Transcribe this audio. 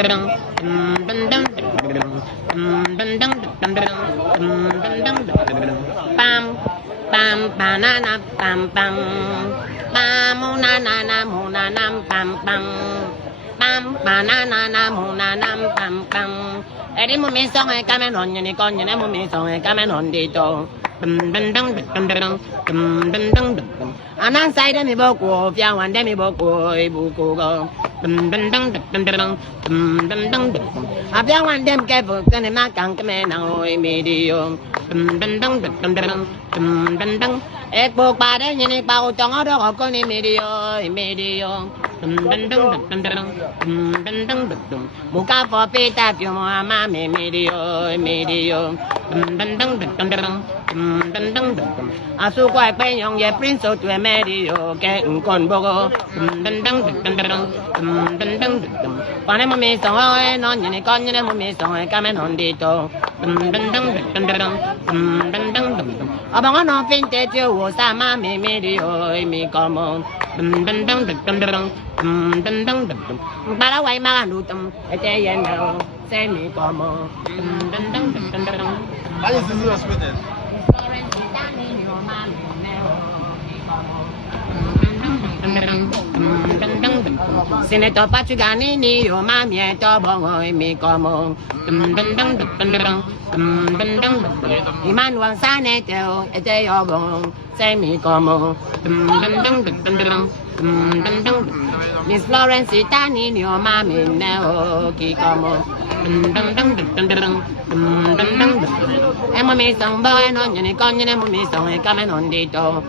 Pam pam banana pam pam pam na na na na na pam pam pam banana na na na pam pam eri mo mi song e kame non ni kon ni mo mi song e kame non di to anan sai de mi bo ko fia wan de mi bo ko e bu ko go a fia wan dem ke fu ne ma kan ke me na o e mi di yo e po pa de ni pa o tong o do ko ni mi di yo e mi di yo muka po pita più ma me medio asu quai pe nhong ye prince tu medio ke un con bogo pane mo mi so e non ni con ni mo mi so e kame non dito abang no finte tu o sa ma me medio e mi como para guay ma lu tum ete yen no se mi como Allez, c'est ça, spinner. Se ne to pa chugani ni yo ma mi to bongo mi como Emmanuel Sane te o ete yo bon se mi como Miss Florence Itani ni yo ma mi ne o ki como Emo mi song boy no ni con ni mo mi song e kame non dito